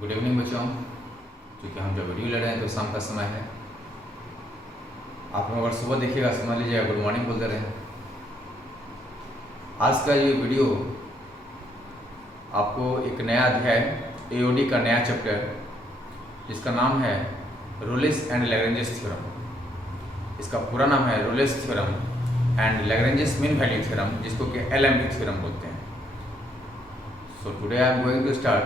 Good evening बच्चों। क्योंकि हम जब वीडियो ले रहे हैं तो शाम का समय है। आप लोग अगर सुबह देखिएगा समझ लीजिएगा गुड मॉर्निंग बोलते रहे। आज का ये वीडियो आपको एक नया अध्याय एओडी का नया चैप्टर जिसका नाम है रोलेस एंड लैग्रेंजेस थ्योरम। इसका पूरा नाम है Rolle's theorem and Lagrange's mean value theorem, जिसको कि LMV थ्योरम बोलते हैं। So today I am going to start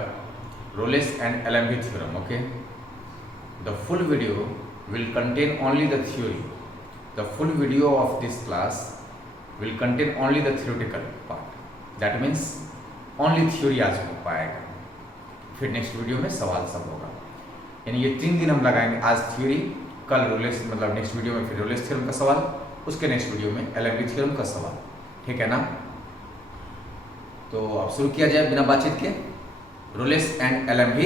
Rolle's and LMV theorem. Okay, the full video will contain only the theory. The full video of this class will contain only the theoretical part. That means only theory आज हो पाएगा, फिर next video में सवाल सब होगा। यानी ये 3 दिन हम लगाएंगे, आज थ्योरी, कल रोलेस मतलब नेक्स्ट वीडियो में फिर रोलेस थ्योरम का सवाल, उसके नेक्स्ट वीडियो में LMV थ्योरम का सवाल। ठीक है ना? तो अब शुरू किया जाए बिना बातचीत के रोलेस एंड LMV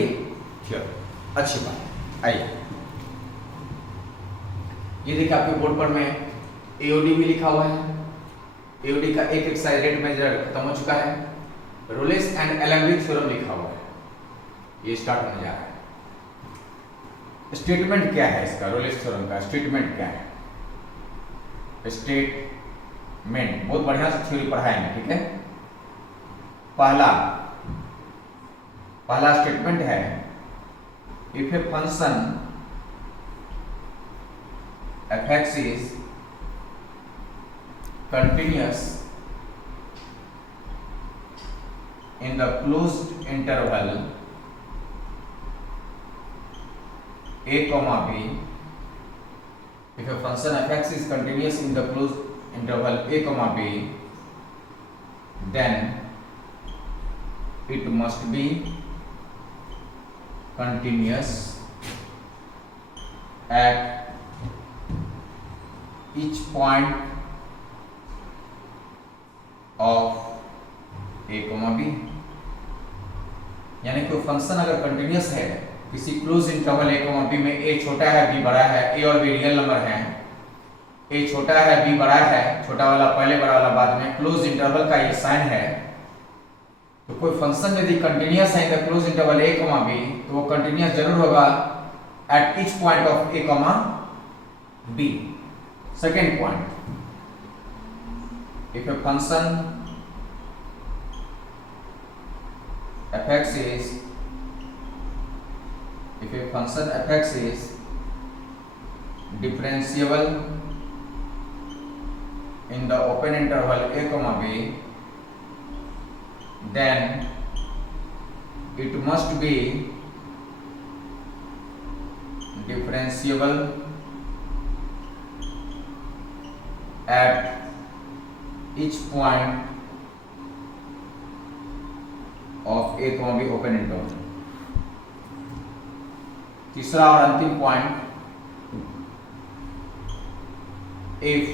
थ्योरम। अच्छी बात, आइए। ये देखिए आपके बोर्ड पर में एओडी भी लिखा हुआ है। एओडी का एक एक्सरसाइज रेट मेजर खत्म हो चुका है। रोलेस एंड LMV थ्योरम लिखा हुआ है, ये स्टार्ट होने जा रहा है। स्टेटमेंट क्या है इसका? रोलेस थ्योरम का स्टेटमेंट क्या है? स्टेटमेंट बहुत बढ़िया से थ्योरी पढ़ाएंगे। ठीक है, पहला स्टेटमेंट है, if a function f(x) is continuous in the closed interval a comma b, if a function f(x) is continuous in the closed interval a comma b, then it must be continuous at each point of a comma b। यानी कोई function अगर continuous है किसी close interval a comma b में, a छोटा है b बड़ा है, a और b रियल नंबर हैं, a छोटा है b बड़ा है, छोटा वाला पहले बड़ा वाला बाद में, क्लोज इंटरवल का ये साइन है। तो कोई फंक्शन यदि कंटिन्यूअस है in the close interval a comma b, तो वो कंटिन्यूअस जरूर होगा at each point of a comma b। Second point, if a function f(x) is differentiable in the open interval a comma b, then it must be differentiable at each point of a comma b open interval। तीसरा और अंतिम point, if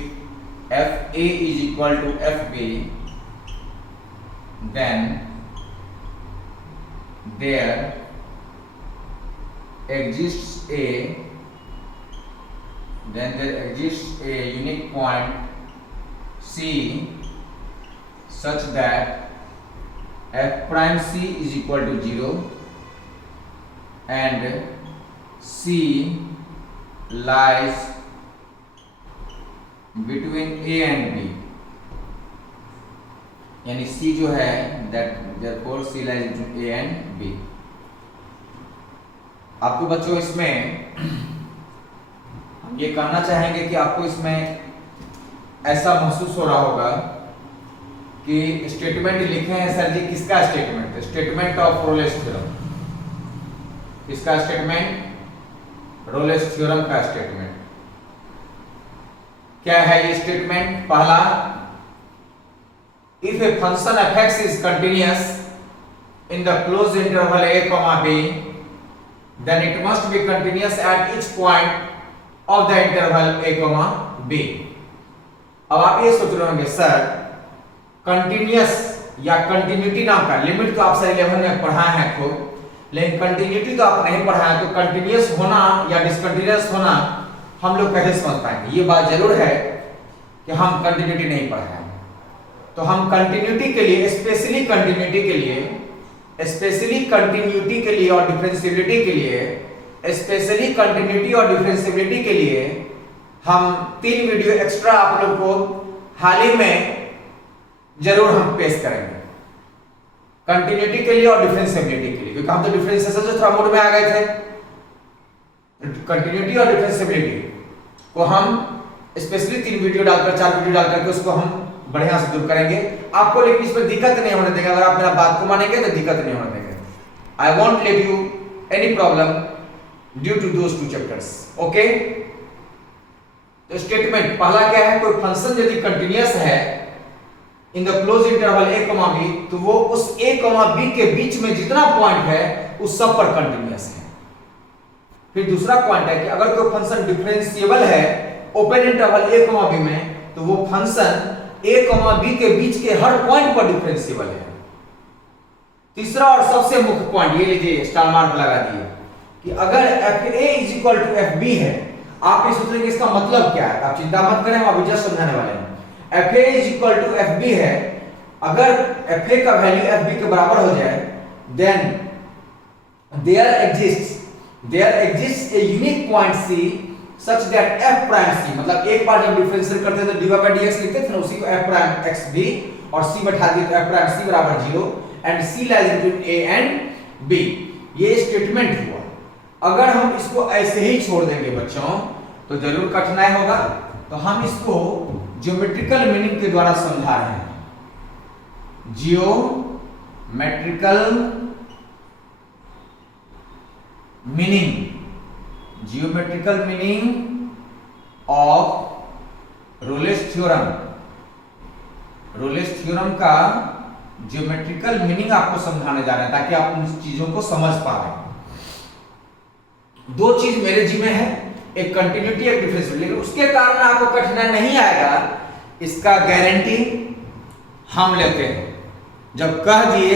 fa is equal to fb, then there exists a unique point C such that f prime C is equal to 0 and C lies between A and B। यानी C जो है therefore C lies between A and B। आपको बच्चों इसमें हम ये कहना चाहेंगे कि आपको इसमें ऐसा महसूस हो रहा होगा कि स्टेटमेंट लिखे हैं सर जी, किसका statement? Statement of Rolle's theorem. किसका स्टेटमेंट? रोलेस थ्योरम का स्टेटमेंट। क्या है ये स्टेटमेंट? पहला, if a function f(x) is continuous in the closed interval a comma b, then it must be continuous at each point of the interval a comma b। अब आप ये सोच रहे होंगे सर कंटिन्यूअस या कंटिन्यूटी नाम का लिमिट तो आप सर 11 में पढ़ाए हैं खूब, लेकिन कंटिन्यूटी तो आप नहीं पढ़ाए, तो कंटिन्यूअस होना या डिसकंटिन्यूअस होना हम लोग कैसे समझ पाएंगे? ये बात जरूर है कि हम कंटिन्यूटी नहीं पढ़ाए। तो हम कंटिन्यूटी के लिए, स्पेशली कंटिन्यूटी के लिए स्पेशली कंटिन्यूटी के लिए और डिफरेंशिएबिलिटी के लिए, स्पेशली कंटिन्यूटी और डिफरेंशिएबिलिटी के लिए हम 3 वीडियो एक्स्ट्रा आप लोग को हाल ही में जरूर हम पेश करेंगे, कंटिन्यूटी के लिए और डिफरेंशिएबिलिटी के लिए, क्योंकि हम तो डिफरेंशिएशन से थोड़ा मोड में आ गए थे। कंटिन्यूटी और डिफरेंशिएबिलिटी को हम स्पेशली 3 वीडियो डालकर 4 वीडियो डालकर के उसको हम बढ़िया से दूर करेंगे। आपको लेकिन इसमें दिक्कत नहीं होने देंगे, अगर आप मेरा बात को मानेंगे तो दिक्कत नहीं होने देंगे। I won't let you any problem due to those 2 chapters. Okay, तो स्टेटमेंट पहला क्या है, कोई फंक्शन यदि कंटिन्यूअस है in the close interval a, b, तो वो उस a, b के बीच में जितना पॉइंट है उस सब पर कंटिन्यूअस है। फिर दूसरा पॉइंट है कि अगर कोई फंक्शन डिफरेंशिएबल है ओपन इंटरवल a, b में, तो वो फंक्शन a, b के बीच के हर पॉइंट पर डिफरेंशिएबल है। तीसरा और सबसे मुख्य पॉइंट ये लीजिए, स्टार मार्क लगा दिए, कि अगर fa fb है, आप ये सोचेंगे इसका मतलब क्या है, आप चिंता मत करें, हम अभी जस्ट समझाने वाले हैं। fa fb है, अगर fa का वैल्यू fb के बराबर हो जाए, then there exists a unique point c such that f prime c, मतलब एक बार जब डिफरेंशिएट करते थे dy by dx लिखते थे ना, उसी को f prime x b और c बैठा दिए तो f prime c बराबर 0 and c lies between a and b। ये स्टेटमेंट हुआ। अगर हम इसको ऐसे ही छोड़ देंगे बच्चों तो जरूर कठिनाई होगा, तो हम इसको ज्योमेट्रिकल मीनिंग के द्वारा समझा रहे हैं। Geometrical meaning of Rolle's theorem. Rolle's theorem का ज्योमेट्रिकल मीनिंग आपको समझाने जा रहे हैं ताकि आप उन चीजों को समझ पाए। 2 चीज मेरे जी में है, एक कंटिन्यूटी, एक डिफरेंशिएबिलिटी, लेकिन उसके कारण आपको कठिनाई नहीं आएगा, इसका गारंटी हम लेते हैं। जब कह दिए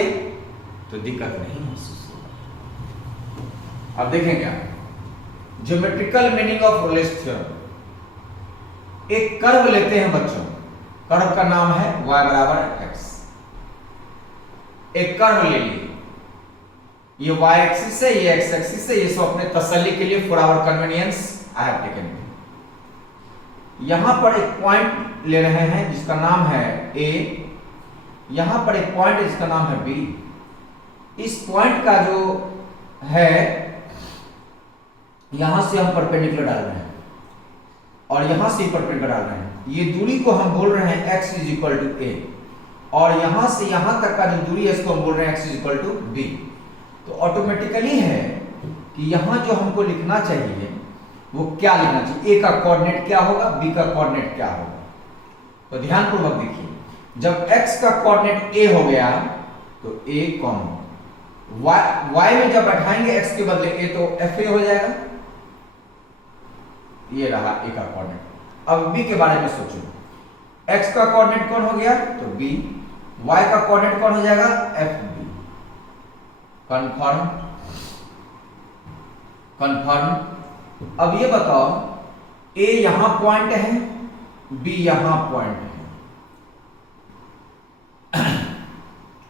तो दिक्कत नहीं महसूस होगा। अब देखें क्या geometrical meaning of Rolle's theorem. एक कर्व लेते हैं बच्चों, कर्व का नाम है y बराबर x। एक कर्व ले लिए, ये y एक्सिस है, ये x एक्सिस है, ये सब अपने तसल्ली के लिए for our convenience I have taken. यहां पर एक पॉइंट ले रहे हैं जिसका नाम है a, यहां पर एक पॉइंट है जिसका नाम है b। इस पॉइंट का जो है यहां से हम परपेंडिकुलर डाल रहे हैं और यहां से परपेंडिकुलर डाल रहे हैं। ये दूरी को हम बोल रहे हैं x = a और यहां से यहां तक का जो दूरी है इसको हम बोल रहे हैं x = b। तो ऑटोमेटिकली है कि यहां जो हमको लिखना चाहिए वो क्या लिखना चाहिए, a का कोऑर्डिनेट क्या होगा, b का कोऑर्डिनेट क्या होगा। तो ध्यानपूर्वक देखिए, जब x का कोऑर्डिनेट a हो गया तो a कॉमन, y में जब बैठाएंगे x के बदले a तो fa हो जाएगा, ये रहा a का कोऑर्डिनेट। अब b के बारे में सोचो, x का कोऑर्डिनेट कौन हो गया तो b, y का कोऑर्डिनेट कौन हो जाएगा fb। कंफर्म। अब ये बताओ a यहां पॉइंट है, b यहां पॉइंट है।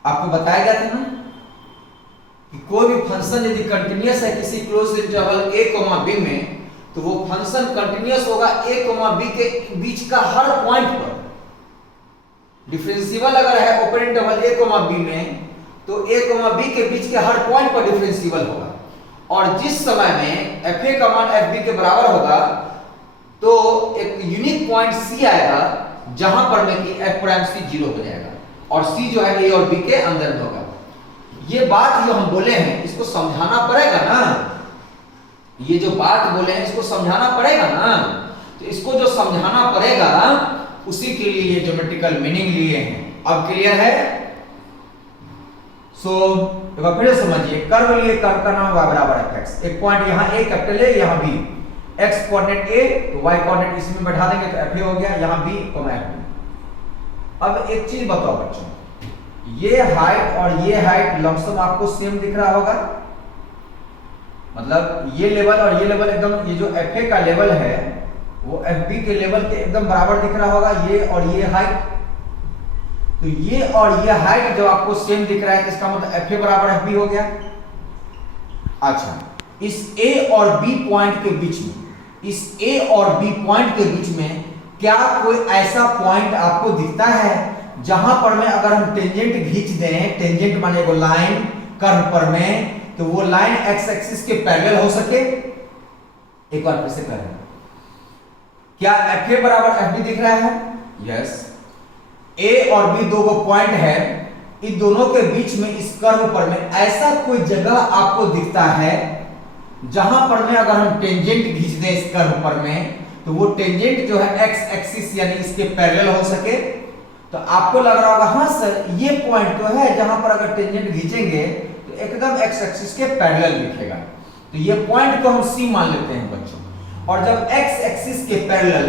आपको बताया गया था ना कि कोई भी फंक्शन यदि कंटिन्यूअस है किसी क्लोज इंटरवल a, b में, तो वो फंक्शन कंटिन्यूअस होगा a, b के बीच का हर पॉइंट पर। डिफरेंशिएबल अगर है ओपन इंटरवल a, b में, तो a, b के बीच के हर पॉइंट पर डिफरेंशिएबल होगा। और जिस समय में fa का मान fb के बराबर होगा तो एक यूनिक पॉइंट c आएगा जहां पर में कि f प्राइम c 0 हो जाएगा और c जो है a और b के अंदर में होगा। ये बात जो हम बोले हैं इसको समझाना पड़ेगा ना, ये जो बात बोले हैं इसको समझाना पड़ेगा ना, तो इसको जो समझाना पड़ेगा उसी के लिए ये ज्योमेट्रिकल मीनिंग लिए हैं। अब क्लियर है? सो एक बार फिर समझिए, कर्व लिए, कर्व का नाम y बराबर x, एक पॉइंट यहाँ a कैपिटल A, यहाँ b, x कोऑर्डिनेट a तो y कोऑर्डिनेट इसमें बैठा देंगे तो fa हो गया, यहाँ b, fb। अब एक चीज बताओ बच्चों, ये हाइट और ये हाइट लमसम आपको सेम दिख रहा होगा, मतलब ये लेवल और ये लेवल एकदम, ये जो fa का लेवल है वो fb के लेवल के एकदम बराबर दिख रहा होगा, ये और ये हाइट। तो ये और ये हाइट जब आपको सेम दिख रहा है तो इसका मतलब एफ ए बराबर एफ बी हो गया। अच्छा, इस ए और बी पॉइंट के बीच में, इस ए और बी पॉइंट के बीच में क्या कोई ऐसा पॉइंट आपको दिखता है जहां पर में अगर हम टेंजेंट खींच दें, टेंजेंट माने वो लाइन कर्व पर में, तो वो लाइन एक्स एक्सिस के पैरेलल हो सके? एक बार फिर से कह रहे हैं, क्या एफ ए बराबर एफ बी दिख रहा है? यस। ए और बी दो पॉइंट है, इन दोनों के बीच में इस कर्व पर में ऐसा कोई जगह आपको दिखता है जहां पर में अगर हम टेंजेंट खींच दें इस कर्व पर में, तो वो टेंजेंट जो है एक्स एक्सिस यानी इसके पैरेलल हो सके? तो आपको लग रहा होगा हाँ सर ये पॉइंट तो है जहां पर अगर टेंजेंट खींचेंगे तो एकदम एक्स एक्सिस के पैरेलल दिखेगा। तो ये पॉइंट को हम सी मान लेते हैं बच्चों। और जब एक्स एक्सिस के पैरेलल,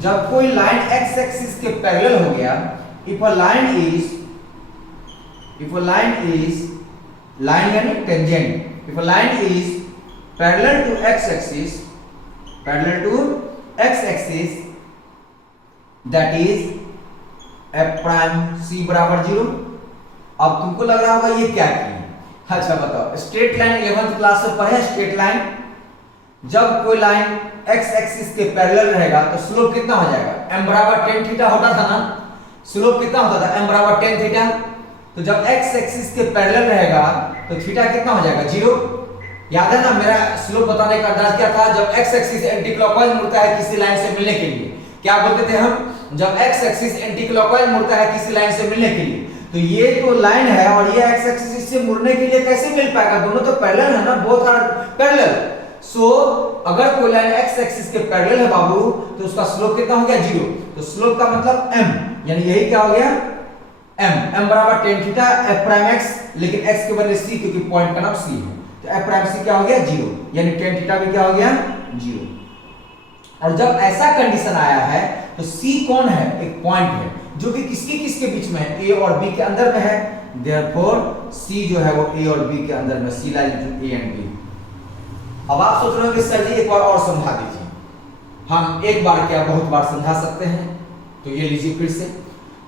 जब कोई लाइन एक्स एक्सिस के पैरेलल हो गया, if a line is line यानी tangent, if a line is parallel to x axis that is f prime c बराबर 0। अब तुमको लग रहा होगा ये क्या की? अच्छा बताओ, स्ट्रेट लाइन 11th क्लास में पढ़े स्ट्रेट लाइन, जब कोई लाइन x एक्सिस के पैरेलल रहेगा तो स्लोप कितना हो जाएगा? m बराबर tan थीटा होता था ना, स्लोप कितना होता था? m बराबर tan थीटा। तो जब x एक्सिस के पैरेलल रहेगा तो थीटा कितना हो जाएगा? 0। याद है ना मेरा स्लोप बताने का अंदाज क्या था? जब x एक्सिस एंटी क्लॉकवाइज मुड़ता है किसी लाइन से मिलने के लिए, क्या बोलते थे हम? जब x एक्सिस एंटी क्लॉकवाइज मुड़ता है किसी लाइन से मिलने के लिए, तो ये तो लाइन है और ये x एक्सिस से मुड़ने के लिए कैसे मिल पाएगा? दोनों तो पैरेलल है ना, बोथ आर पैरेलल। सो अगर कोई लाइन x एक्सिस के पैरेलल है बाबू, तो उसका स्लोप कितना हो गया? 0। तो स्लोप का मतलब m, यानी यही क्या हो गया? m बराबर tan theta f prime x, लेकिन x के बदले c क्योंकि पॉइंट का नाम c है, तो f प्राइम c क्या हो गया? 0, यानी tan थीटा भी क्या हो गया? 0। और जब ऐसा कंडीशन आया है तो c कौन है? एक पॉइंट है जो कि किसके बीच में है? a और b के अंदर में है। देयरफॉर c जो है वो a और b के अंदर में, c lies between a and b। अब आप सोच रहे हो कि सर जी एक बार और समझा दीजिए। हम एक बार क्या बहुत बार समझा सकते हैं, तो ये लीजिए फिर से,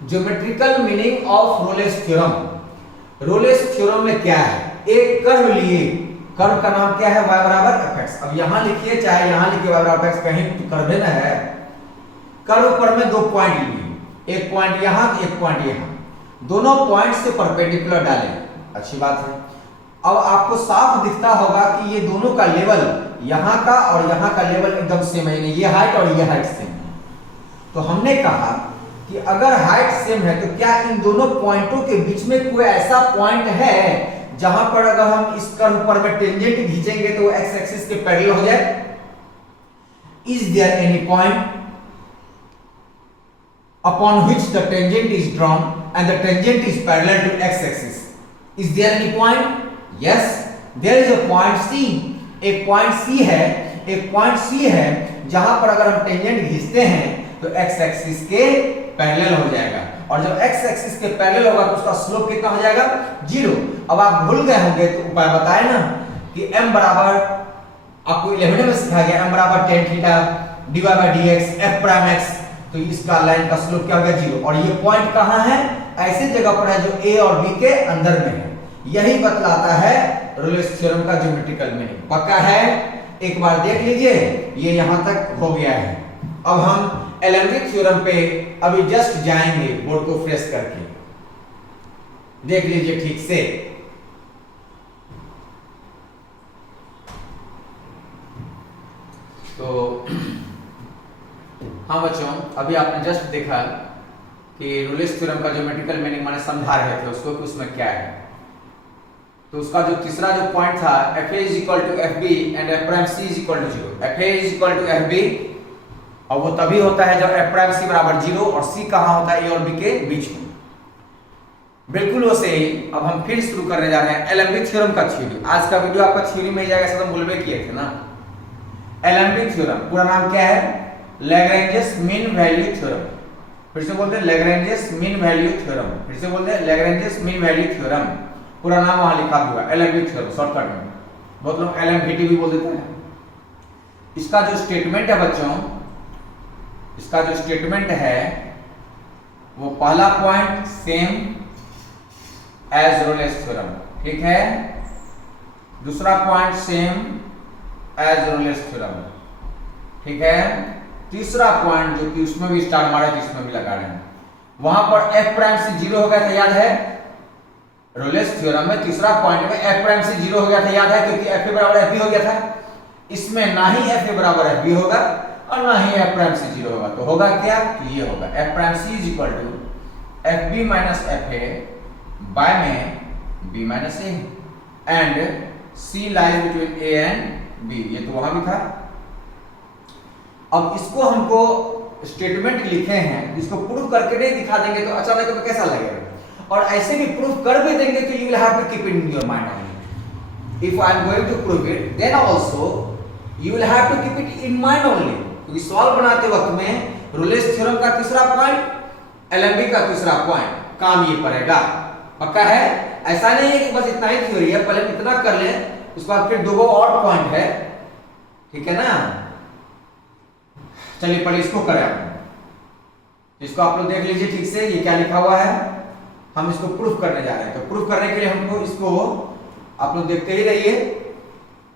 geometrical meaning of Rolle's theorem. Rolle's theorem में क्या है? एक कर्व लिए, कर्व का नाम क्या है? y बराबर fx। अब यहां लिखिए चाहे यहां लिखिए y बराबर fx, कहीं तो कर्व है ना है। कर्व पर में दो पॉइंट लिए, एक पॉइंट यहां एक पॉइंट यहां, दोनों पॉइंट से परपेंडिकुलर डालें, अच्छी बात है। अब आपको साफ दिखता होगा कि ये दोनों का लेवल, यहां का और यहां का लेवल एकदम सेम है, ये हाइट और ये हाइट सेम है। तो हमने कहा कि अगर हाइट सेम है तो क्या इन दोनों पॉइंटों के बीच में कोई ऐसा पॉइंट है जहां पर अगर हम इस कर्व पर में टेंजेंट खींचेंगे तो एक्स एक्सिस के पैरेलल हो जाए? Is there any point upon which the tangent is drawn and the tangent is parallel to x axis? Is there any point? Yes, there is a point C। एक point C है, एक point C है जहां पर अगर हम tangent खींचते हैं तो x एक्सिस के पैरेलल हो जाएगा, और जब x एक्सिस के पैरेलल होगा तो उसका स्लोप कितना हो जाएगा? 0। अब आप भूल गए होंगे तो उपाय बताए ना कि m बराबर, आपको 11 में सिखाया गया, m बराबर tan theta dy/dx f prime x, तो इसका लाइन का स्लोप क्या हो गया? 0। और ये पॉइंट कहां है? ऐसे जगह पर है जो a और b के अंदर में है। यही बतलाता है रोलेस थ्योरम का ज्योमेट्रिकल मीनिंग। पक्का है? एक बार देख लीजिए, ये यहां तक हो गया है। अब हम एलेम्बिक थ्योरम पे अभी जस्ट जाएंगे, बोर्ड को फ्रेश करके देख लीजिए ठीक से। तो हाँ बच्चों, अभी आपने जस्ट देखा कि रोलेस थ्योरम का ज्योमेट्रिकल मीनिंग माने समझा रहे थे उसको कि उसमें क्या है। तो उसका जो तीसरा जो पॉइंट था fa is equal to fb and f prime c is equal to 0। fa is equal to fb, और वो तभी होता है जब f prime c बराबर 0 और c कहाँ होता है a और b के बीच में। बिल्कुल वैसे ही अब हम फिर शुरू करने जा रहे हैं एलेम्बिक थ्योरम का थ्योरी। आज का वीडियो आपका थ्योरी में ही जाएगा, ऐसा तो भूलवे किए थे ना। एलेम्बिक थ्योरम पूरा नाम क्या है? Lagrange's mean value theorem. फिर से बोलते हैं लैग्रेंजेस मीन वैल्यू थ्योरम, फिर से बोलते हैं लैग्रेंजेस मीन वैल्यू थ्योरम। पूरा नाम वहां लिखा हुआ है एलेम्बिक थ्योरम, शॉर्टकट में बहुत लोग एलएमवीटी भी बोल देते हैं। इसका जो स्टेटमेंट है बच्चों, इसका जो स्टेटमेंट है वो पहला point same as Rolle's theorem, ठीक है। दूसरा point same as Rolle's theorem, ठीक है। तीसरा पॉइंट जो कि उसमें भी स्टार मारा है, इसमें भी लगा रहे हैं, वहां पर एफ प्राइम सी 0 हो गया था, याद है। रोलेस थ्योरम में तीसरा पॉइंट में एफ प्राइम सी 0 हो गया था, याद है, क्योंकि एफ ए बराबर एफ बी हो गया था। इसमें ना ही एफ ए बराबर एफ बी होगा और ना ही एफ प्राइम सी 0 होगा, तो होगा क्या कि ये होगा F prime C is equal to F B minus F A by में B minus A and C lies between A and B, ये तो वहां भी था। अब इसको हमको स्टेटमेंट लिखे हैं, इसको प्रूफ करके नहीं दिखा देंगे तो अचानक में कैसा लगेगा, और ऐसे भी प्रूफ कर भी देंगे तो you will have to keep it in your mind only. If I am going to prove it then also you will have to keep it in mind only, क्योंकि सॉल्व बनाते वक्त में रोलेस थ्योरम का तीसरा point, LMB का तीसरा point काम ये पड़ेगा, पक्का है। ऐसा नहीं है कि बस इतना ही थ्योरी है, पहले इतना कर लें उसके बाद फिर दो और पॉइंट है, ठीक है ना। चलिए पहले इसको करें, इसको आप लोग देख लीजिए ठीक से, ये क्या लिखा हुआ है, हम इसको प्रूफ करने जा रहे हैं। तो प्रूफ करने के लिए हमको इसको आप लोग देखते ही रहिए,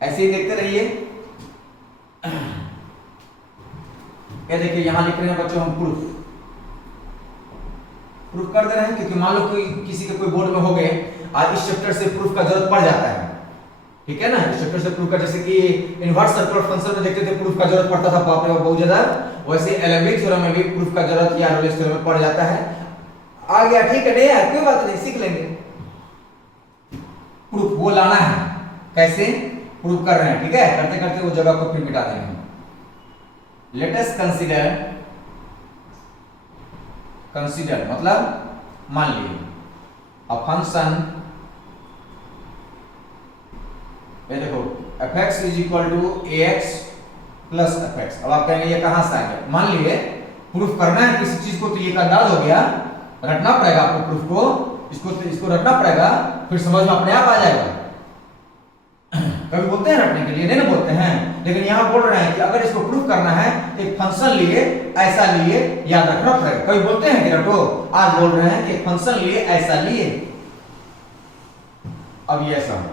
ऐसे ही देखते रहिए। ये देखिए यहां लिख रहे हैं बच्चों हम प्रूफ कर दे रहे हैं, क्योंकि मान लो कोई किसी के कोई बोर्ड में हो गए आज इस चैप्टर से प्रूफ का जरूरत पड़ जाता है, ठीक है ना। इस चैप्टर से प्रूफ का, जैसे कि इनवर्स सर्कुलर फंक्शन में देखते थे प्रूफ का जरूरत पड़ता था बाप रे बाप बहुत ज्यादा, वैसे एलएमबी थ्योरम में भी प्रूफ का जरूरत या रोलेस थ्योरम में पड़ जाता है। आ गया, ठीक है, नहीं यार कोई बात नहीं, सीख लेंगे। प्रूफ वो लाना है, कैसे प्रूफ कर रहे हैं, ठीक है। करते करते वो जगह को फिर मिटा देंगे। लेट अस कंसीडर मतलब मान लीजिए अ फंक्शन, ये देखो fx is equal to ax plus fx। अब आप कहेंगे ये कहां से आ गया, मान लीजिए प्रूफ करना है किसी चीज को, तो ये का अंदाज हो गया, रटना पड़ेगा आपको प्रूफ को, इसको रटना पड़ेगा, फिर समझ में अपने आप आ जाएगा। कभी बोलते हैं रटने के लिए, नहीं ना बोलते हैं, लेकिन यहां बोल रहे हैं कि अगर इसको प्रूफ करना है एक फंक्शन लिए, ऐसा लिए, याद रखना पड़ेगा। कभी बोलते हैं कि रटो, आज बोल रहे हैं कि एक फंक्शन लिए, ऐसा लिए। अब ये ऐसा हो गया,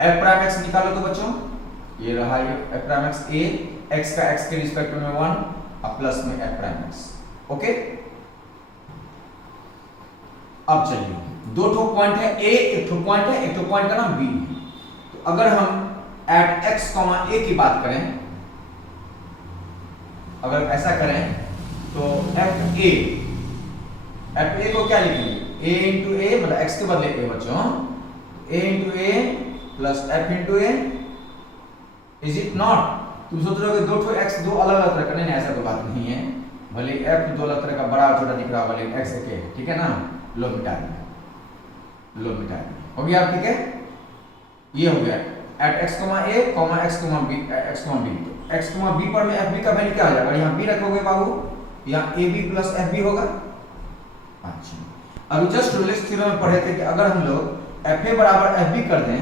f प्राइम x निकालो तो बच्चों, ये रहा ये f prime x, a x का x के रिस्पेक्ट में 1 और प्लस में f प्राइम x, ओके। अब चलिए दो ठो पॉइंट है, a एक ठो पॉइंट है, एक ठो पॉइंट का नाम b है। तो अगर हम एट x, a की बात करें, अगर ऐसा करें तो fa को क्या लिखेंगे, a इंटू a मतलब x के बदले a बच्चों, a into a plus f into a, is it not. तुम सोच रहे हो कि दो ठो x दो अलग अलग तरह का, नहीं ऐसा कोई बात नहीं है, भले f दो अलग तरह का बड़ा छोटा दिख रहा है, भले x एक है, ठीक है ना। लो मिटा दिया, लो मिटा दिया, हो गया, ठीक है। ये हो गया eight x, a, x, b, x, b पर में fb का वैल्यू क्या हो जाएगा, यहाँ b रखोगे बाबू, यहाँ ab प्लस fb होगा। अच्छा, अभी जस्ट रोलेस थ्योरम में पढ़े थे कि अगर हम लोग fa बराबर fb कर दें,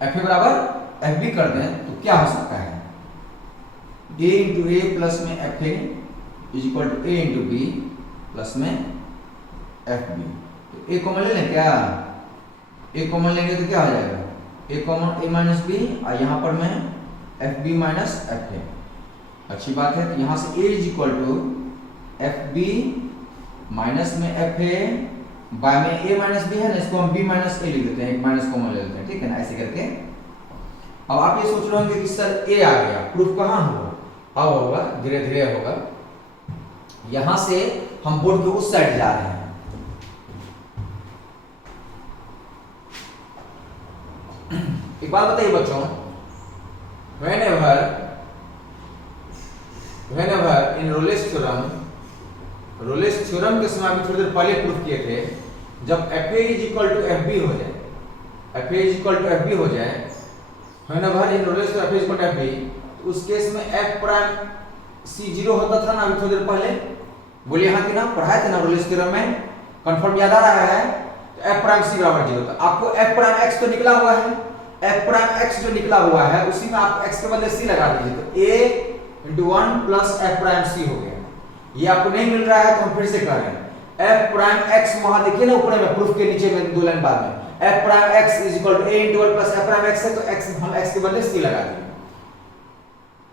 fa बराबर fb कर दें तो क्या हो सकता है, a इंटू a प्लस में fa is equal to a into b plus में fb। तो a कॉमन ले लें क्या, a कॉमन लेंगे तो क्या हो जाएगा, a common a minus b, और यहाँ पर मैं fb माइनस fa। अच्छी बात है, तो यहाँ से a is equal to fb minus में fa बाय में a माइनस b है ना, इसको हम b माइनस a लिख देते हैं, एक माइनस कॉमन ले लेते हैं, ठीक है ना, ऐसे करके। अब आप ये सोच रहे होंगे कि सर a आ गया, प्रूफ कहाँ होगा, अब होगा धीरे धीरे होगा। यहां से हम बोर्ड के उस साइड जा रहे हैं, एक बात बताइए बच्चों, whenever in रोलेस थ्योरम के समय थोड़ी देर पहले प्रूफ किए थे, जब fa is equal to fb हो जाए, fa is equal to fb हो जाए, whenever in Rolle's to fa is equal to fb, तो उस केस में f प्राइम c 0 होता था ना, अभी थोड़ी देर पहले बोलिए हाँ कि ना, पढ़ाए थे ना रोलेस थ्योरम में, कंफर्म याद आ रहा है। तो f प्राइम c बराबर 0 था, आपको f प्राइम x तो निकला हुआ है, f प्राइम x जो निकला हुआ है उसी में आप x के बदले c लगा दीजिए, तो a into 1 plus f prime c हो गया। ये आपको नहीं मिल रहा है तो हम फिर से कर रहे हैं। f प्राइम x वहां देखिए ना ऊपर में प्रूफ के नीचे में 2 लाइन बाद में f prime x is equal to a into 1 plus f prime x है, तो x हम x के बदले c लगा देंगे,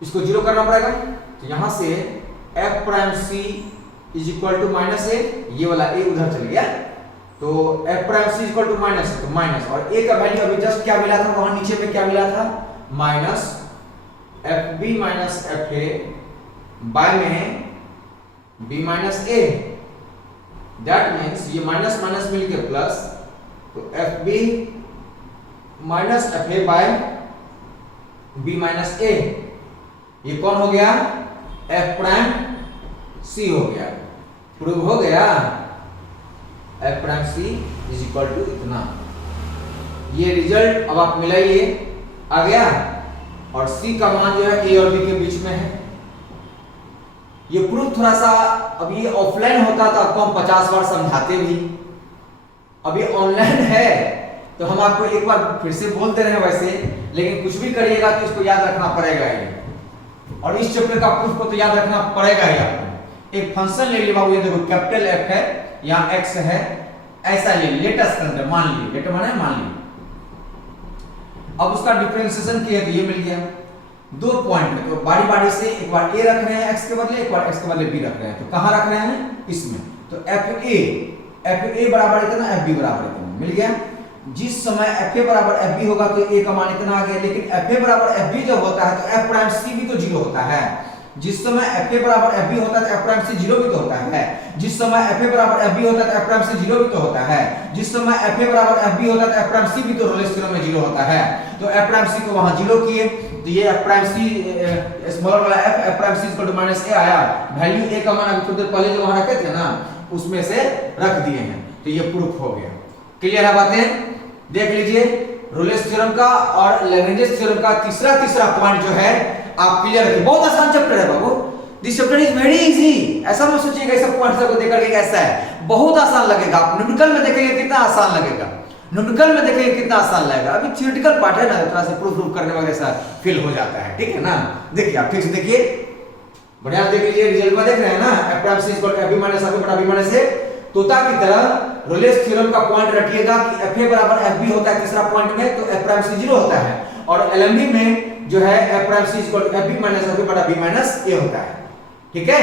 इसको जीरो करना पड़ेगा। तो यहां से f prime c is equal to minus a, ये वाला a उधर चल गया, तो f prime c is equal to minus, तो माइनस और a का वैल्यू अभी जस्ट क्या मिला था, वहां नीचे में क्या मिला था, minus fb minus fa by में b minus a, that means ये माइनस माइनस मिलके प्लस, तो fb minus fa by b minus a, ये कौन हो गया, f प्राइम c हो गया, प्रूव हो गया। f prime c is equal to इतना, ये रिजल्ट अब आप मिलाइए, आ गया, और c का मान जो है a और b के बीच में है। ये प्रूफ थोड़ा सा, अब ये ऑफलाइन होता तो आपको हम 50 बार समझाते भी, अब ये ऑनलाइन है तो हम आपको एक बार फिर से बोलते रहे वैसे, लेकिन कुछ भी करिएगा तो इसको याद रखना पड़ेगा ये, और इस चैप्टर का प्रूफ को तो याद रखना पड़ेगा ही आपको। एक फंक्शन ले लीजिए बाबू, ये देखो कैपिटल F है, यहाँ x है, ऐसा ले लेटेस्ट कंसीडर, मान लीजिए लेट माने मान लीजिए, अब उसका डिफरेंशिएशन किया तो ये मिल गया, 2 पॉइंट, तो बारी बारी से एक बार a रख रहे हैं x के बदले, एक बार x के बदले b रख रहे हैं, तो कहां रख रहे हैं, इसमें, तो fa बराबर इतना, fb बराबर इतना मिल गया। जिस समय fa बराबर fb होगा तो a का मान इतना आ गया, लेकिन fa बराबर fb जब होता है तो f प्राइम c भी तो 0 होता है। जिस समय fa बराबर fb होता है तो f प्राइम c 0 भी तो होता है। जिस समय fa बराबर fb होता है तो f प्राइम c 0 भी तो होता है। जिस समय fa बराबर fb होता है तो f प्राइम c भी तो रोलेस थ्योरम में 0 होता है। तो f प्राइम c को वहां 0 किए तो ये f प्राइम c स्मॉलर वाला f prime c equal to minus a आया, वैल्यू a का मान अभी थोड़ी देर पहले जो वहां रखे थे ना उसमें से रख दिए हैं, तो ये प्रूफ हो गया। क्लियर है बातें, देख लीजिए रोलेस थ्योरम का और लैग्रेंज थ्योरम का तीसरा पॉइंट जो है आप क्लियर रखिए। बहुत आसान चैप्टर है बाबू, this chapter is very easy. ऐसा मत सोचिएगा इस सब पॉइंट्स को देखकर के कैसा है, बहुत आसान लगेगा। आप न्यूमेरिकल में देखेंगे कितना आसान लगेगा, न्यूमेरिकल में देखेंगे कितना आसान लगेगा। अभी थियोरेटिकल पार्ट है ना, थोड़ा सा प्रूफ करने वगैरह सा फील हो जाता है, ठीक है ना। देखिए आप ठीक से देखिए, बढ़िया देख लीजिए, रिजल्ट में देख रहे हैं ना, f prime c equal to fb minus a बटा b माइनस a। तोता की तरह रोलेस थ्योरम का पॉइंट रखिएगा कि fa बराबर fb होता है तीसरा पॉइंट में, तो f प्राइम c 0 होता है, और LMB में जो है f prime c equal to fb minus a बटा b माइनस a होता है। ठीक है,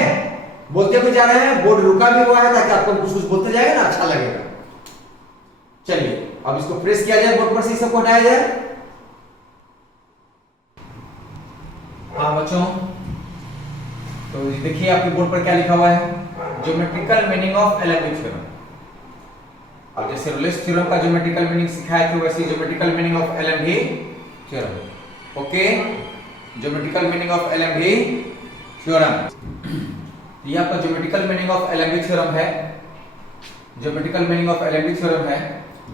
बोलते हुए जा रहे हैं, बोर्ड रुका भी हुआ है ताकि आपको कुछ कुछ बोलते जाएगा ना, अच्छा लगेगा। चलिए अब इसको प्रेस किया जाए, बोर्ड पर से सबको हटाया जाए। हाँ बच्चों, तो देखिए आपके बोर्ड पर क्या लिखा हुआ है, geometrical meaning of LMB theorem. अब जैसे रोलेस थ्योरम का ज्योमेट्रिकल मीनिंग सिखाया था, वैसे geometrical meaning of LMB theorem. Okay, geometrical meaning of LMB theorem, ये आपका geometrical meaning of LMB theorem है। Geometrical meaning of LMB theorem है,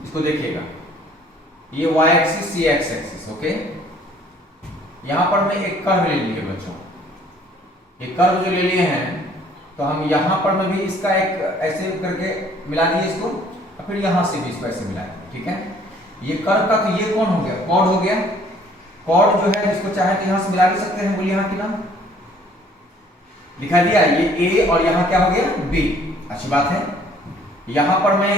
इसको देखिएगा, ये y एक्सिस ये x एक्सिस। ओके, यहां पर मैं एक कर्व ले लिए बच्चों, ये कर्व जो ले लिए हैं तो हम यहां पर में भी इसका एक ऐसे करके मिला दिए इसको, और फिर यहां से भी इसको ऐसे मिला दिए। ठीक है, ये कर्व का तो ये कौन हो गया, कॉर्ड हो गया। कॉर्ड जो है इसको चाहे तो यहां से मिला भी सकते हैं, बोलिए यहां की नाम दिखा दिया, ये a और यहां क्या हो गया b। अच्छी बात है, यहां पर मैं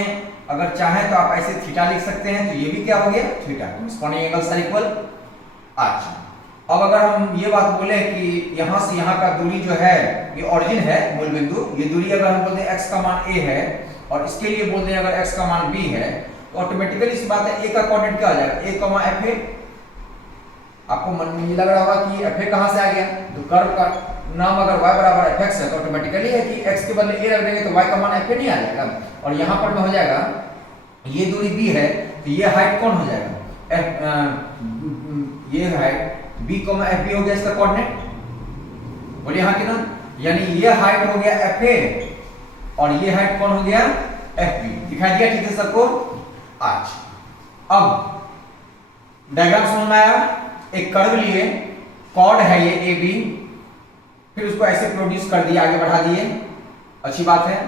अगर चाहे तो आप ऐसे थीटा लिख सकते हैं, तो ये भी क्या हो गया theta, corresponding angles are equal. अच्छा, अब अगर हम ये बात बोले कि यहां से यहां का दूरी जो है ये ओरिजिन है, मूल बिंदु, ये दूरी अगर हम बोलते हैं x का मान a है और इसके लिए बोल दें अगर x का मान b है, तो ऑटोमेटिकली इस बात है a का कोऑर्डिनेट क्या आ जाएगा, a, fa। आपको मन में ये लग रहा होगा कि fa कहां से आ गया, तो कर्व का नाम अगर y बराबर fx है तो ऑटोमेटिकली है कि x के बदले a रख देंगे तो y का मान fa नहीं आ जाएगा। और यहां पर में हो जाएगा ये दूरी b है, तो ये हाइट कौन हो जाएगा, ये हाइट b, fb हो गया इसका कोऑर्डिनेट, बोलिए यहां की ना, यानी ये हाइट हो गया fa और ये हाइट कौन हो गया fb। दिखाई दिया ठीक है सबको। अच्छा, अब डायग्राम समझ में आया, एक कर्व लिए, कॉर्ड है ये AB, फिर उसको ऐसे प्रोड्यूस कर दिया, आगे बढ़ा दिए, अच्छी बात है।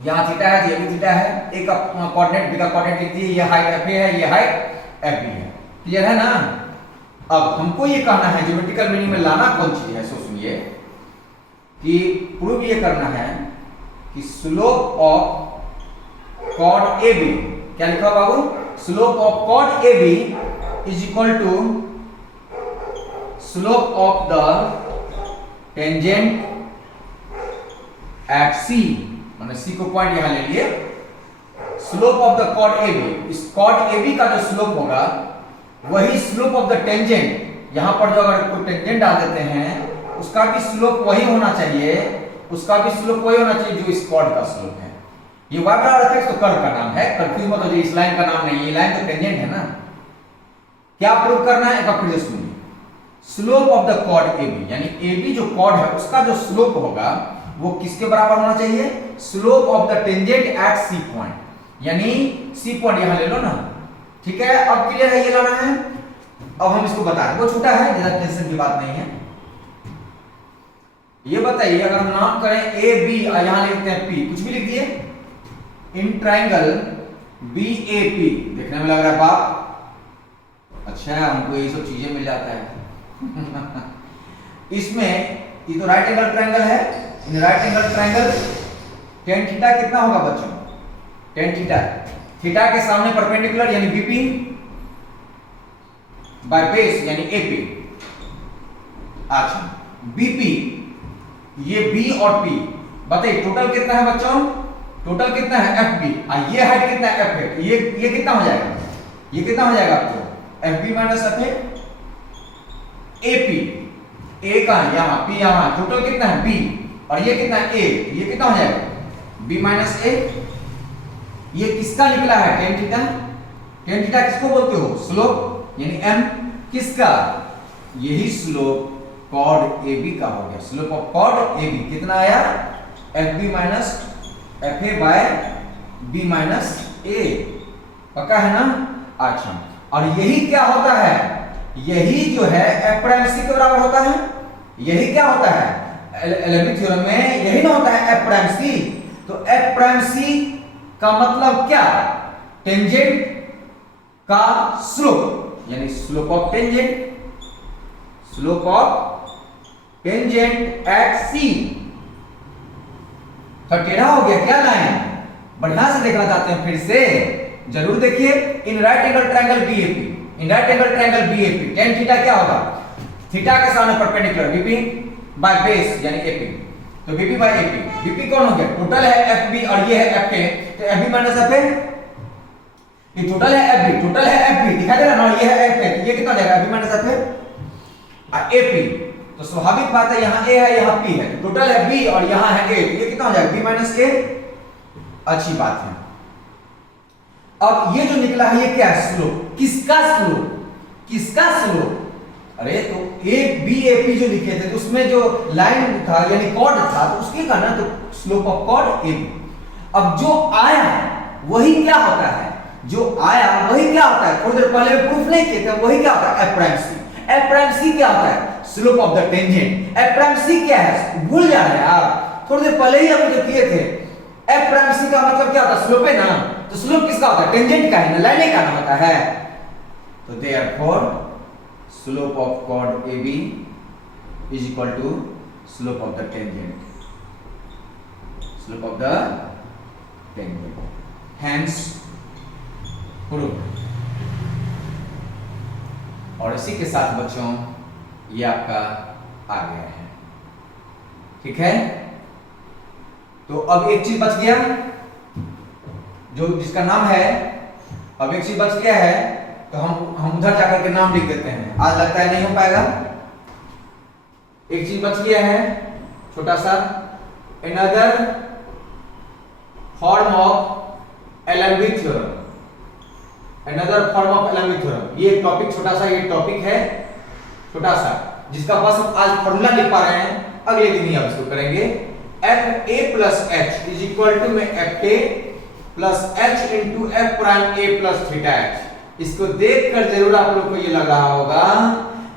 यहां थीटा है, ये भी थीटा है, a का कोऑर्डिनेट b का कोऑर्डिनेट लिख दिए, ये हाइट fa है, ये हाइट fb है। क्लियर है ना। अब हमको ये कहना है ज्योमेट्रिकल मीनिंग में लाना कौन चीज है, सो सुनिए, कि प्रूव ये करना है कि स्लोप ऑफ कॉड ए बी, क्या लिखा बाबू, स्लोप ऑफ कॉड A B is equal to slope of the tangent at C, मैंने सी को पॉइंट यहां ले लिए, स्लोप ऑफ द कॉड ए बी, इस कॉड ए बी का जो स्लोप होगा वही स्लोप ऑफ द टेंजेंट, यहां पर जो अगर कोई टेंजेंट डाल देते हैं उसका भी स्लोप वही होना चाहिए, उसका भी स्लोप वही होना चाहिए जो इस कॉर्ड का स्लोप है। ये y बराबर x तो कर्व का नाम है, कंफ्यूज मत हो जाइए, इस लाइन का नाम नहीं है, ये लाइन तो टेंजेंट है ना। क्या प्रूव करना है, एक बार फिर सुनिए, slope of the chord AB, यानी AB जो कॉर्ड है उसका जो स्लोप होगा वो किसके बराबर होना चाहिए, slope of the tangent eight C point, यानी C पॉइंट यहां ले लो ना, ठीक है। अब क्लियर है, ये लाना है। अब हम इसको बता रहे हैं, वो छोटा है, ज्यादा टेंशन की बात नहीं है। ये बताइए, अगर हम नाम करें ए बी और यहां लिखते हैं पी, कुछ भी लिख दिए, in triangle B A P, देखने में लग रहा है बाप, अच्छा हमको ये सब चीजें मिल जाता है इसमें ये तो राइट एंगल ट्राइंगल है, in right angle triangle tan theta कितना होगा बच्चों, टेन थीटा, थीटा के सामने परपेंडिकुलर यानी बीपी बाय बेस यानी एपी। अच्छा बीपी, ये बी और पी, बताइए टोटल कितना है बच्चों, टोटल कितना है एफ बी, और ये हाइट कितना है एफ है, ये कितना हो जाएगा, ये कितना हो जाएगा आपको एफ बी माइनस एफ है, ए पी, ए का यहां पी यहां, टोटल कितना है बी, और ये कितना है ए, ये कितना हो जाएगा बी माइनस ए। ये किसका निकला है, टेन थीटा, टेन थीटा किसको बोलते हो, स्लोप यानी एम, किसका, यही स्लोप कॉर्ड AB का हो गया, स्लोप ऑफ कॉर्ड AB कितना आया, FB minus FA by B minus A, पक्का है ना। अच्छा, और यही क्या होता है, यही जो है F प्राइम C के बराबर होता है, यही क्या होता है एलेबी थ्योरम में, यही ना होता है F प्राइम C। तो F प्राइम C का मतलब क्या, टेंजेंट का स्लोप, यानी slope of tangent, slope of tangent at C। तो टेढ़ा हो गया क्या लाइन, बढ़िया से देखना चाहते हैं फिर से, जरूर देखिए, in right angle triangle BAP, in right angle triangle BAP tan theta क्या होगा, थीटा के सामने परपेंडिकुलर BP बाय बेस यानी AP, तो BP बाय AP, BP कौन हो गया, टोटल है FB और ये है FA, तो FB माइनस FA, ये टोटल है FB, टोटल है FB, दिखाई दे रहा है ना, ये है FA, ये कितना जाएगा FB माइनस FA और AP, तो स्वाभाविक बात है यहाँ A है यहाँ P है, टोटल है B और यहाँ है A, ये कितना हो जाएगा B माइनस A, अच्छी बात है। अब ये जो निकला है ये क्या है, स्लोप, किसका स्लोप, किसका स्लोप, अरे तो A B A P जो लिखे थे तो उसमें जो लाइन था यानी कॉर्ड था तो उसके का ना, तो स्लोप ऑफ कॉर्ड AB। अब जो आया वही क्या होता है, जो आया वही क्या होता है, थोड़ी देर पहले प्रूफ नहीं किए थे, वही क्या होता है F prime C, F prime C क्या होता है, slope of the tangent. F prime C क्या है, भूल जा रहे हैं आप, थोड़ी देर पहले ही हम जो किए थे, F प्राइम C का मतलब क्या होता है, स्लोप है ना, तो स्लोप किसका होता है, टेंजेंट का है ना, लाइन का ना होता है। तो therefore slope of chord AB is equal to slope of the tangent, slope of the tangent, hence proved। और इसी के साथ बच्चों ये आपका आ गया है, ठीक है। तो अब एक चीज बच गया जो जिसका नाम है, अब एक चीज बच गया है, तो हम उधर जाकर के नाम लिख देते हैं, आज लगता है नहीं हो पाएगा। एक चीज बच गया है छोटा सा, another form of LMB theorem, another form of LMB theorem, ये टॉपिक छोटा सा, ये टॉपिक है छोटा सा जिसका बस हम आज फॉर्मूला लिख पा रहे हैं, अगले दिन ही हम इसको करेंगे। FA plus H is equal to में FA plus H into F prime A plus theta H। इसको देखकर जरूर आप लोग को ये लग रहा होगा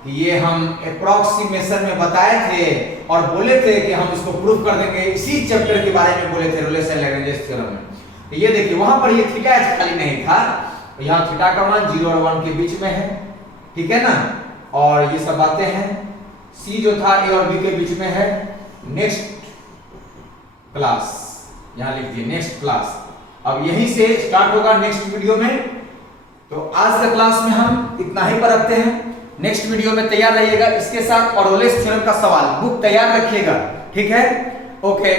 कि ये हम अप्रोक्सीमेशन में बताए थे और बोले थे कि हम इसको प्रूव कर देंगे, इसी चैप्टर के बारे में बोले थे रोलेस एंड लैग्रेंज थ्योरम में। तो ये देखिए वहां पर ये थीटा H खाली नहीं था, यहाँ थीटा का मान 0 और 1 के बीच में है, ठीक है ना, और ये सब बातें हैं, C जो था A और B के बीच में है, नेक्स्ट क्लास, यहां लिख दिए नेक्स्ट क्लास। अब यहीं से स्टार्ट होगा नेक्स्ट वीडियो में। तो आज के क्लास में हम इतना ही पर रखते हैं। नेक्स्ट वीडियो में तैयार रहिएगा इसके साथ और रोलेस थ्योरम का सवाल बुक तैयार रखिएगा, ठीक है? ओके।